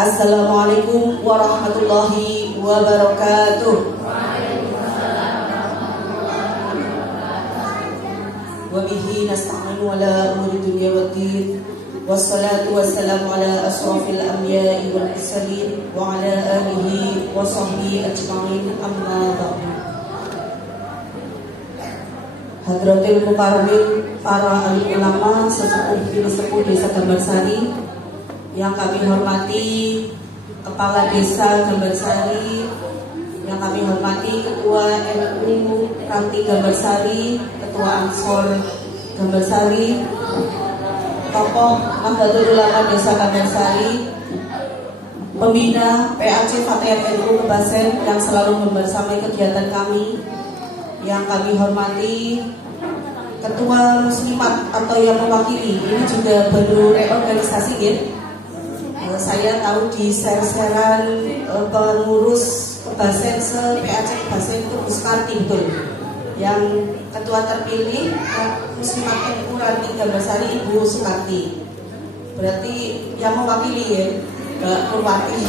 Assalamualaikum warahmatullahi wabarakatuh. Wabihi nasta'inu ala umuri dunya waddin. Wassalatu wassalamu ala asrafil anbiya'i wal mursalin wa ala alihi wa sahbihi ajma'in, amma ba'du. Hadratil mukarramin, para alim ulama, sesepuh desa Gambarsari yang kami hormati, Kepala Desa Gambarsari yang kami hormati, Ketua NU Ranting Gambarsari, Ketua Ansor Gambarsari, tokoh Nahdlatul Ulama Desa Gambarsari, pembina PAC Fatayat NU Kebasen yang selalu membersamai kegiatan kami, yang kami hormati Ketua Muslimat atau yang mewakili, ini juga baru reorganisasi ya. Saya tahu di share-sharean pengurus Kebasen PAC Kebasen itu Bu Sukarti, betul. Yang ketua terpilih Muslimat NU Ranting Gambarsari Ibu Sukarti. Berarti yang mewakili ya Mbak Purwati.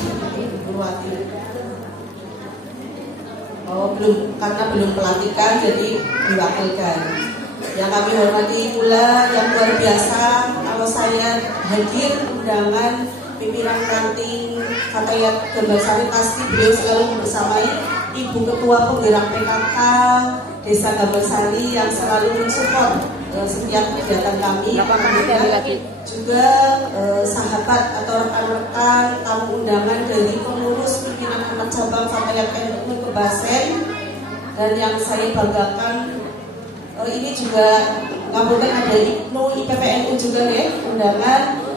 Oh belum, karena belum pelantikan jadi diwakilkan. Yang kami hormati pula yang luar biasa, kalau saya hadir undangan pimpinan Ranting Fatayat Gambarsari, pasti beliau selalu membersamai Ibu Ketua Penggerak PKK Desa Gambarsari yang selalu mensupport setiap kegiatan kami. Kemudian juga sahabat atau rekan-rekan tamu undangan dari pengurus pimpinan anak cabang Fatayat NU Kebasen, dan yang saya banggakan ini juga ngapunten ada IPNU IPPNU juga ya undangan.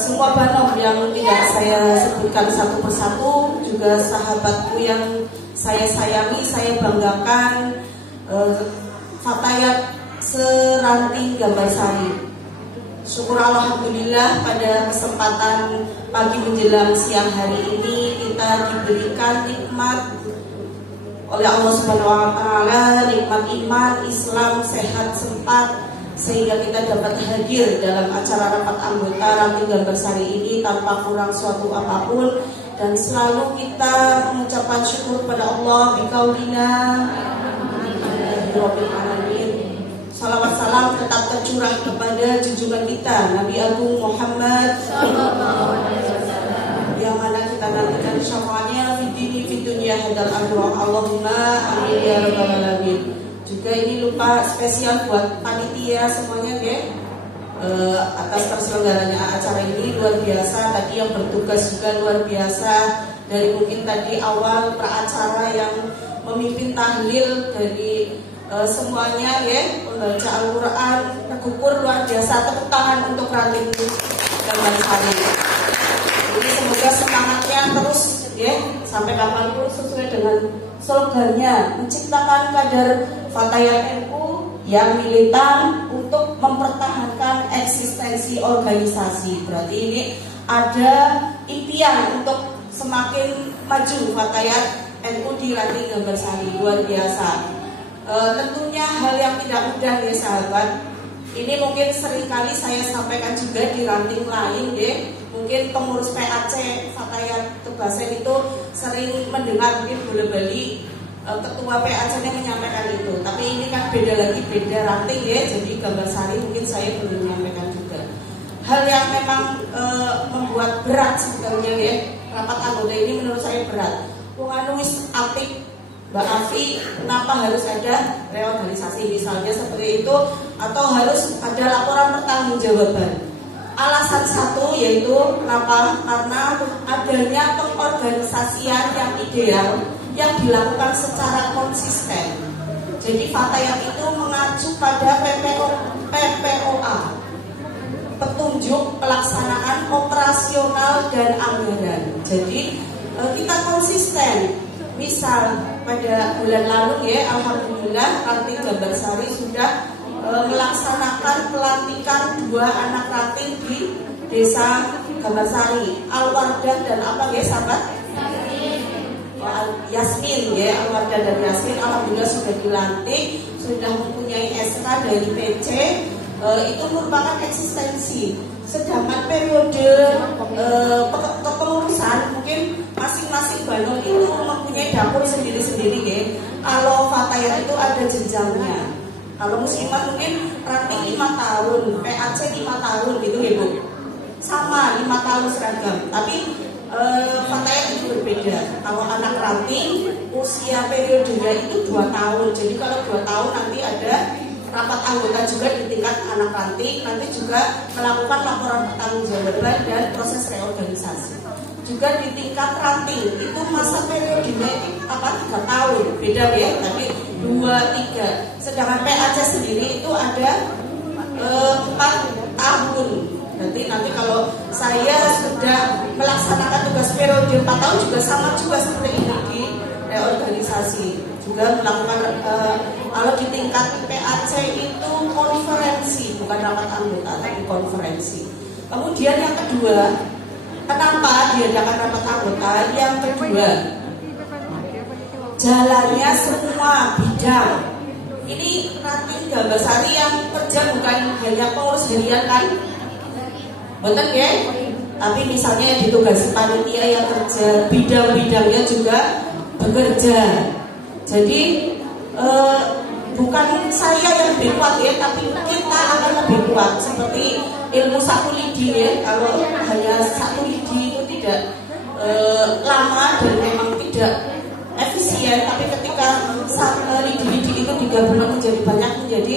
Semua banom yang tidak saya sebutkan satu persatu, juga sahabatku yang saya sayangi, saya banggakan, Fatayat Seranting Gambarsari. Syukur alhamdulillah pada kesempatan pagi menjelang siang hari ini kita diberikan nikmat oleh Allah Subhanahu wa taala, nikmat iman, Islam, sehat, sempat, sehingga kita dapat hadir dalam acara rapat anggota Ranting Gambarsari ini tanpa kurang suatu apapun, dan selalu kita mengucapkan syukur kepada Allah biqaulina rabbil alamin. Salawat salam tetap tercurah kepada junjungan kita Nabi Agung Muhammad sallallahu alaihi wasallam, yang mana kita nantikan syafaatnya fi dini fi dunya hadal akhirah. Allahumma amin ya rabbal alamin. Juga ini lupa spesial buat panitia semuanya ya, atas terselenggaranya acara ini luar biasa. Tadi yang bertugas juga luar biasa, dari mungkin tadi awal peracara yang memimpin tahlil, dari semuanya ya, membaca Al-Quran, tergugur luar biasa. Tepuk tangan untuk Ranting Gambarsari. Jadi semoga semangatnya terus ya sampai kapanpun sesuai dengan slogannya, menciptakan kader Fatayat NU yang militan untuk mempertahankan eksistensi organisasi. Berarti ini ada impian untuk semakin maju Fatayat NU di Ranting Gambarsari, luar biasa. Tentunya hal yang tidak mudah ya sahabat. Ini mungkin seringkali saya sampaikan juga di ranting lain ya. Mungkin pengurus PAC Fatayat Kebasen itu sering mendengar mungkin bola-bali ketua PAC-nya menyampaikan itu. Tapi ini kan beda lagi, beda ranting ya. Jadi Gambarsari mungkin saya belum menyampaikan juga. Hal yang memang membuat berat sebenarnya ya, rapat anggota ini menurut saya berat. Wong anu wis apik Mbak Afi, kenapa harus ada reorganisasi misalnya seperti itu, atau harus ada laporan pertanggungjawaban? Alasan satu yaitu kenapa? Karena adanya pengorganisasian yang ideal yang dilakukan secara konsisten. Jadi Fatayat itu mengacu pada PPOA, petunjuk pelaksanaan operasional dan anggaran. Jadi kita konsisten. Misal pada bulan lalu ya, alhamdulillah Ranting Gambarsari sudah melaksanakan pelantikan 2 anak ranting di Desa Gambarsari, Al-Wardah dan apa ya sahabat? Yasmin ya, Al-Wardah dan Yasmin alhamdulillah sudah dilantik, sudah mempunyai SK dari PC. Itu merupakan eksistensi. Sedangkan periode kepengurusan mungkin masing-masing Banul itu mempunyai dapur sendiri-sendiri ya. Kalau Fatayat itu ada jenjangnya. Kalau muslimat mungkin ranting 5 tahun, PAC 5 tahun gitu ya Bu. Sama 5 tahun seragam. Tapi Fatayat itu berbeda. Kalau anak ranting usia periodenya itu 2 tahun. Jadi kalau 2 tahun nanti ada rapat anggota juga di tingkat anak ranting, nanti juga melakukan laporan pertanggungjawaban dan proses reorganisasi. Juga di tingkat ranting itu masa periodenya 3 tahun, beda ya, tapi 2-3. Sedangkan PAC sendiri itu ada 4 tahun. Nanti kalau saya sudah melaksanakan tugas periode 4 tahun juga sama juga seperti ini di reorganisasi. Juga melakukan kalau di tingkat PAC itu konferensi, bukan rapat anggota tapi konferensi. Kemudian yang kedua, kenapa diadakan rapat anggota? Yang kedua, jalannya semua bidang. Ini Ranting Gambasari yang kerja bukan hanya pengurus harian kan? Betul ya? Tapi misalnya yang ditugasi panitia yang kerja, bidang-bidangnya juga bekerja. Jadi bukan saya yang lebih kuat ya, tapi kita akan lebih kuat. Seperti ilmu satu lidi ya, kalau hanya satu lidi itu tidak lama dan memang tidak efisien. Tapi ketika lidi-lidi itu digabungkan menjadi banyak, menjadi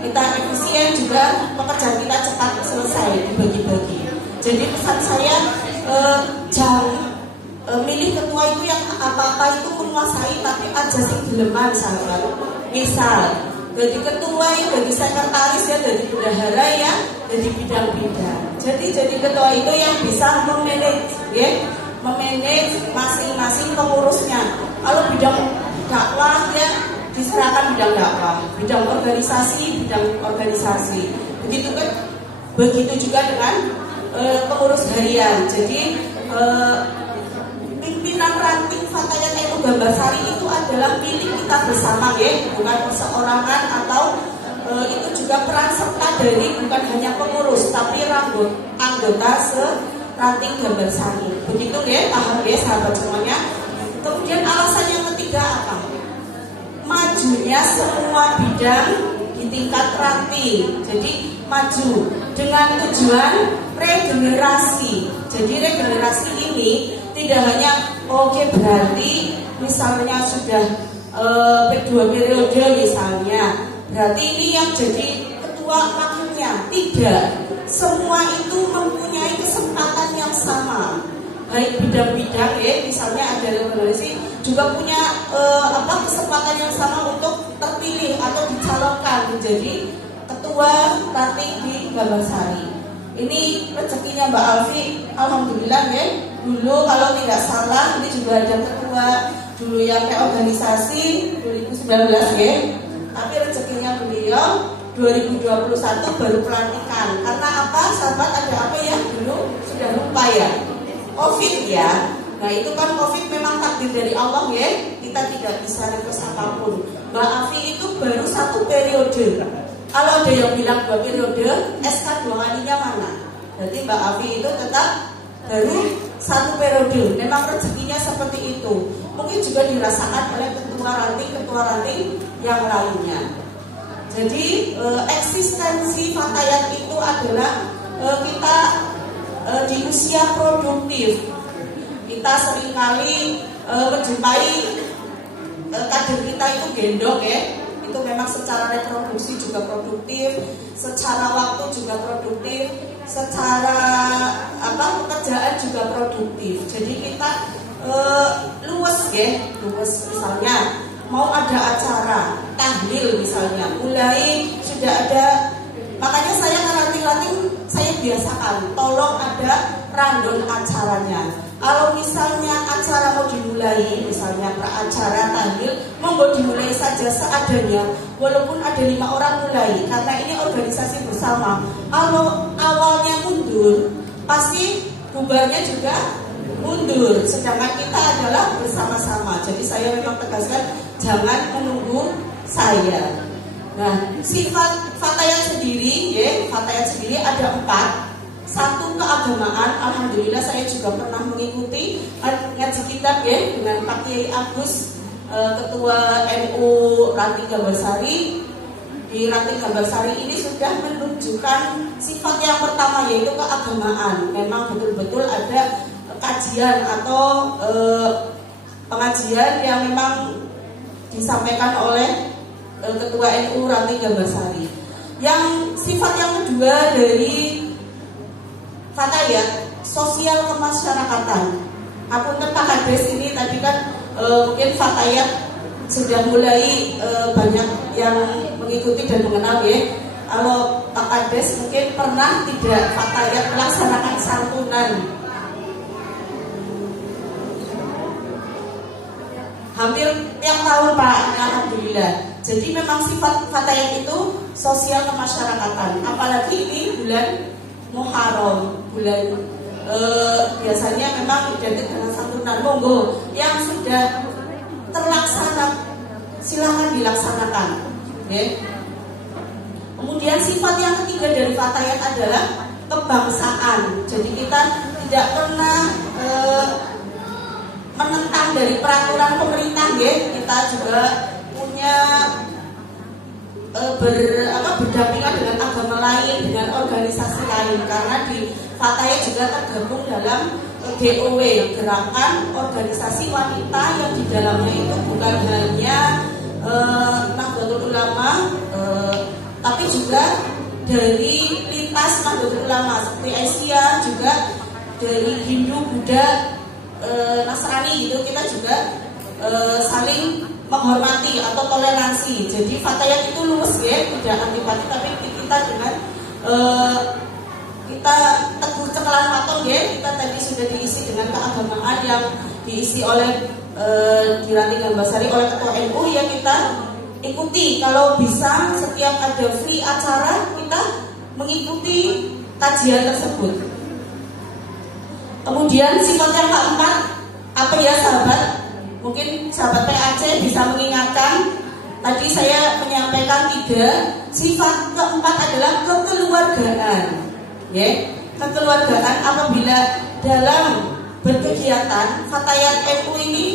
kita efisien juga, pekerjaan kita cepat selesai, dibagi-bagi. Jadi pesan saya jangan milih ketua itu yang apa-apa itu menguasai, tapi aja sih dileman sahabat. Misal jadi ketua, jadi sekretaris ya, jadi bendahara ya, jadi bidang-bidang. Jadi ketua itu yang bisa memanage ya, memanage masing-masing pengurusnya. Kalau bidang dakwah ya diserahkan bidang dakwah, bidang organisasi, bidang organisasi. Begitu juga dengan pengurus harian. Jadi pimpinan Ranting Fatayat NU Gambasari itu adalah milik kita bersama ya, bukan perseorangan atau itu juga peran serta dari bukan hanya pengurus tapi anggota se-Ranting Gambasari. Begitu ya, paham ya sahabat semuanya. Kemudian alasan yang ketiga apa? Majunya semua bidang di tingkat ranting. Jadi maju dengan tujuan regenerasi. Jadi regenerasi ini tidak hanya berarti misalnya sudah P2 periode misalnya, berarti ini yang jadi ketua wakilnya. Tidak, semua itu mempunyai kesempatan yang sama. Baik bidang-bidang ya, misalnya ada regenerasi juga punya kesempatan yang sama untuk terpilih atau dicalonkan menjadi ketua ranting di Gambasari. Ini rezekinya Mbak Alfi, alhamdulillah ya. Dulu kalau tidak salah ini juga ada ketua dulu yang reorganisasi 2019 ya. Tapi rezekinya beliau 2021 baru pelantikan. Karena apa? Sahabat, ada apa ya dulu? Sudah lupa ya. Covid ya. Nah itu kan Covid memang takdir dari Allah ya. Kita tidak bisa request apapun. Mbak Afi itu baru 1 periode. Kalau ada yang bilang 2 periode, SK 2 kalinya mana? Jadi Mbak Afi itu tetap baru 1 periode. Memang rezekinya seperti itu. Mungkin juga dirasakan oleh ketua ranting yang lainnya. Jadi eksistensi Fatayat itu adalah kita di usia produktif. Kita seringkali menjumpai kader kita itu gendong ya. Itu memang secara reproduksi juga produktif, secara waktu juga produktif, secara pekerjaan juga produktif. Jadi kita luas ya, luas. Misalnya mau ada acara tahlil misalnya, mulai sudah ada. Makanya saya ranting-ranting saya biasakan, tolong ada rundown acaranya. Kalau misalnya acara mau dimulai, misalnya pra-acara tahlil, monggo dimulai saja seadanya, walaupun ada 5 orang mulai, karena ini organisasi bersama. Kalau awalnya mundur, pasti bubarnya juga mundur. Sedangkan kita adalah bersama-sama. Jadi saya memang tegaskan, jangan menunggu saya. Nah, sifat Fatayat sendiri, ya, Fatayat sendiri ada 4. 1, keagamaan, alhamdulillah saya juga pernah mengikuti ngaji kitab ya dengan Pak Kiai Agus, Ketua NU Ranting Gambarsari. Di Ranting Gambarsari ini sudah menunjukkan sifat yang pertama, yaitu keagamaan. Memang betul-betul ada kajian atau pengajian yang memang disampaikan oleh Ketua NU Ranting Gambarsari. Yang sifat yang kedua dari fatayat, sosial kemasyarakatan. Aku tentang hadis ini tadi kan mungkin fatayat sudah mulai banyak yang mengikuti dan mengenal ya. Kalau Pak Kades mungkin pernah tidak fatayat melaksanakan santunan. Hampir tiap tahun Pak, alhamdulillah. Jadi memang sifat fatayat itu sosial kemasyarakatan. Apalagi ini bulan Muharram, bulan biasanya memang identik dengan santunan. Monggo yang sudah terlaksana silakan dilaksanakan. Okay. Kemudian sifat yang ketiga dari fatayat adalah kebangsaan. Jadi kita tidak pernah menentang dari peraturan pemerintah, ya. Kita juga punya berdampingan dengan agama lain, dengan organisasi lain, karena di fatayat juga tergabung dalam GOW, gerakan organisasi wanita, yang di dalamnya itu bukan hanya Nahdlatul Ulama, tapi juga dari lintas Nahdlatul Ulama seperti Asia, juga dari Hindu, Buddha, Nasrani gitu. Kita juga saling menghormati atau toleransi. Jadi fatayat itu luas ya, tidak antipati, tapi kita dengan kita teguh cekalan patung ya. Kita tadi sudah diisi dengan keagamaan yang diisi oleh di Ranting Gambarsari oleh Ketua NU, ya kita ikuti. Kalau bisa setiap ada free acara kita mengikuti kajian tersebut. Kemudian sifat yang keempat apa ya sahabat? Mungkin sahabat PAC bisa mengingatkan. Tadi saya menyampaikan 3. Sifat keempat adalah kekeluargaan. Ya, kekeluargaan apabila dalam berkegiatan fatayat NU ini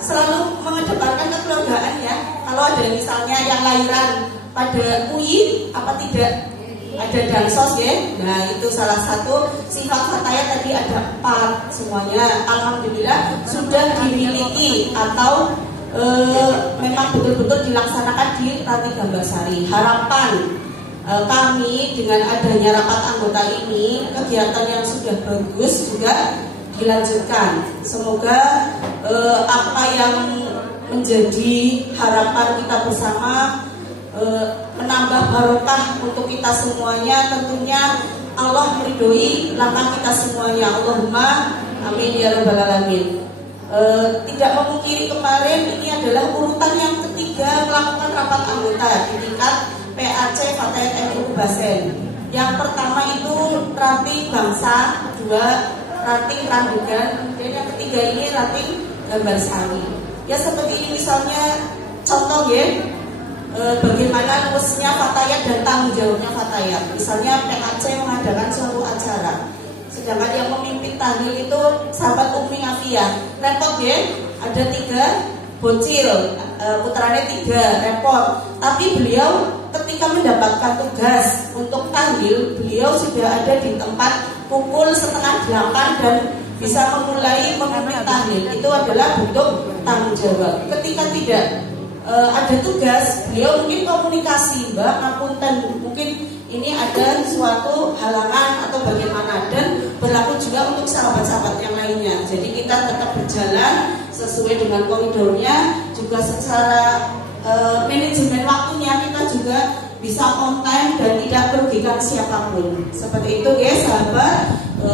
selalu mengedepankan kekeluargaan ya. Kalau ada misalnya yang lahiran pada UI apa tidak ada dansos ya. Nah, itu salah satu sifat fatayat. Tadi ada 4 semuanya. Alhamdulillah sudah dimiliki atau memang betul-betul dilaksanakan di Ranting Gambarsari. Harapan kami dengan adanya rapat anggota ini, kegiatan yang sudah bagus juga dilanjutkan. Semoga apa yang menjadi harapan kita bersama menambah barokah untuk kita semuanya. Tentunya Allah meridhoi langkah kita semuanya. Allahumma amin ya rabbal alamin. Tidak memungkiri kemarin ini adalah urutan yang ketiga melakukan rapat anggota di tingkat PAC Fatayat NU Basen. Yang pertama itu Ranting Bangsa, 2 Ranting Randugan, kemudian yang ketiga ini Ranting Gambarsari. Ya seperti ini misalnya contoh ya, bagaimana luasnya fatayat dan tanggung jawabnya fatayat. Misalnya PAC mengadakan suatu acara, sedangkan yang memimpin tahlil itu sahabat Umi Afia. Repot ya, ada 3 bocil, putranya 3, repot. Tapi beliau ketika mendapatkan tugas untuk tahlil, beliau sudah ada di tempat pukul 7:30 dan bisa memulai memimpin tahlil. Itu adalah bentuk tanggung jawab. Ketika tidak ada tugas, beliau mungkin komunikasi, Mbak, ngapunten, mungkin ini ada suatu halangan atau bagaimana, dan berlaku juga untuk sahabat-sahabat yang lainnya. Jadi kita tetap berjalan sesuai dengan koridornya, juga secara manajemen waktunya kita juga bisa on time dan tidak merugikan siapapun. Seperti itu ya sahabat.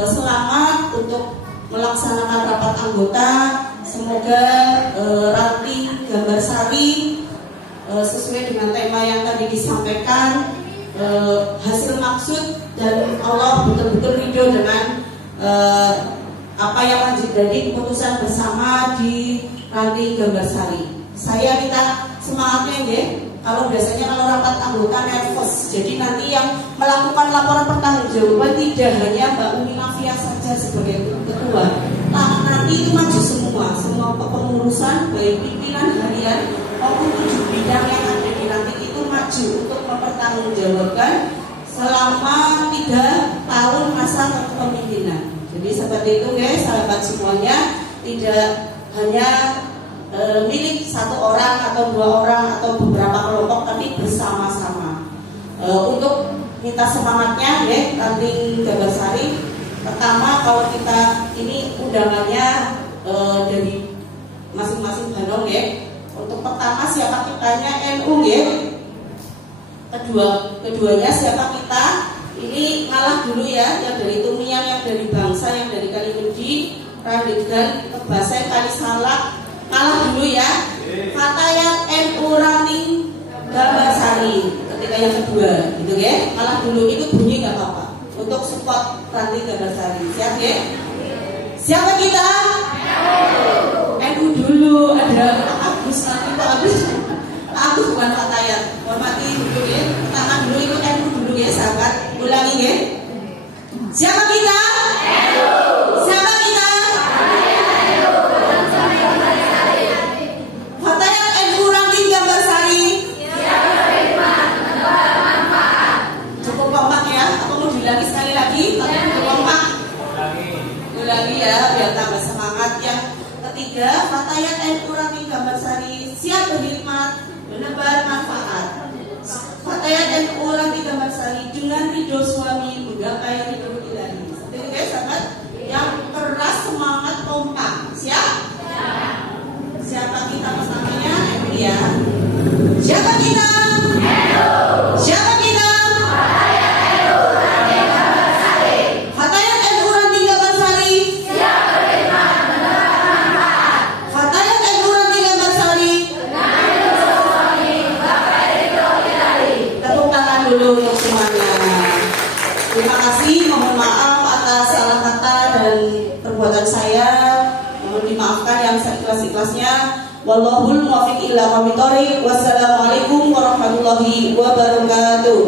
Selamat untuk melaksanakan rapat anggota. Semoga Ranting Gambarsari sesuai dengan tema yang tadi disampaikan, hasil maksud dan Allah betul-betul ridho dengan apa yang menjadi keputusan bersama di Ranting Gambarsari. Saya minta semangatnya ya, Kalau biasanya kalau rapat anggota nervous, jadi nanti yang melakukan laporan pertanggungjawaban tidak hanya Mbak Umi Nafia saja sebagai ketua, nanti itu maju semua kepengurusan baik pimpinan harian maupun 7 bidang yang ada di nanti itu maju untuk mempertanggungjawabkan selama 3 tahun masa kepemimpinan. Jadi seperti itu guys, sahabat semuanya, tidak hanya milik 1 orang atau 2 orang atau beberapa kelompok, tapi bersama-sama. Untuk minta semangatnya ya, Ranting Gambarsari. Pertama, kalau kita ini undangannya dari masing-masing Banong ya. Untuk pertama siapa kitanya NU ya. Keduanya siapa kita? Ini ngalah dulu ya, yang dari Tumiang, yang dari Bangsa, yang dari Kalimedi, Randegan, Kebasen, Kalisalak. Kalah dulu ya. Fatayat NU Ranting Gambarsari ketika yang kedua, gitu ya. Kalah dulu, itu bunyi nggak apa-apa. Untuk support Ranting Gambarsari, siap ya? Siapa kita? NU dulu. Ada Agus nanti Pak Agus. Agus bukan Fatayat. Hormati dulu ya. Pertama dulu itu NU dulu ya, sahabat. Ulangi ya. Siapa kita? NU. Siapa kita? Sekali lagi, kompak. Ulangi ya, biar tambah semangat. Yang ketiga, Fatayat NU Ranting Gambarsari siap berkhidmat, menebar manfaat. Fatayat NU Ranting Gambarsari dengan ridho suami menggapai ridho ilahi. Jadi guys, sahabat, yang keras, semangat, kompak. Siap? Siapa kita pertamanya? NU ya. Siapa kita? NU. Siapa kita? Untuk semuanya. Terima kasih, mohon maaf atas salah kata dan perbuatan saya. Mohon dimaafkan yang seikhlas-ikhlasnya. Wallahul muwaffiq ila aqwamit thoriq. Wassalamualaikum warahmatullahi wabarakatuh.